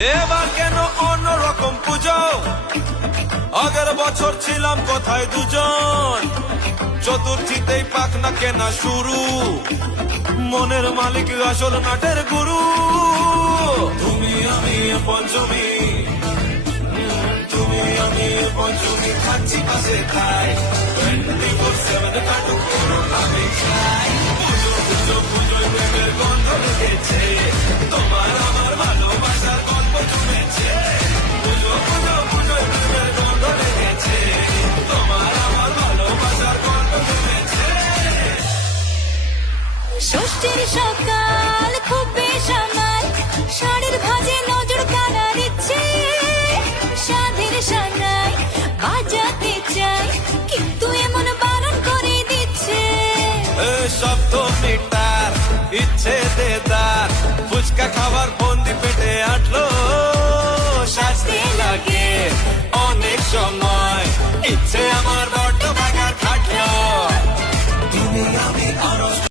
এবার কেন অন্যরকম পুজো? আগের বছর ছিলাম কোথায় দুজন, চতুর্থীতেই পাখনা কেনা শুরু, মনের মালিক আসল নাটের গুরু। তুমি আমি পঞ্চমী, তুমি আমি পঞ্চমী, খাচ্ছি পাশে তাই 24/7 কাটুক আমি চাই। পুজো পুজো পুজোয় প্রেমের গন্ধ লেগেছে, তোমার আমার ভালোবাসার গল্প জমেছে। পুজো পুজো পুজোয় প্রেমের গন্ধ লেগেছে, তোমার আমার ভালোবাসার গল্প জমেছে। ষষ্ঠীর সকাল খুব বেসামাল, শাড়ির ভাজে নজর কাড়ার ইচ্ছে, সাধের সানাই বাজাতে চাই কিন্তু এমন বারণ করে দিচ্ছে। সপ্তমীটার ইচ্ছে দেদার, ফুচকা খাবার বন্দি পেটে আটলো, সাজতে লাগে অনেক সময়, ইচ্ছে আমার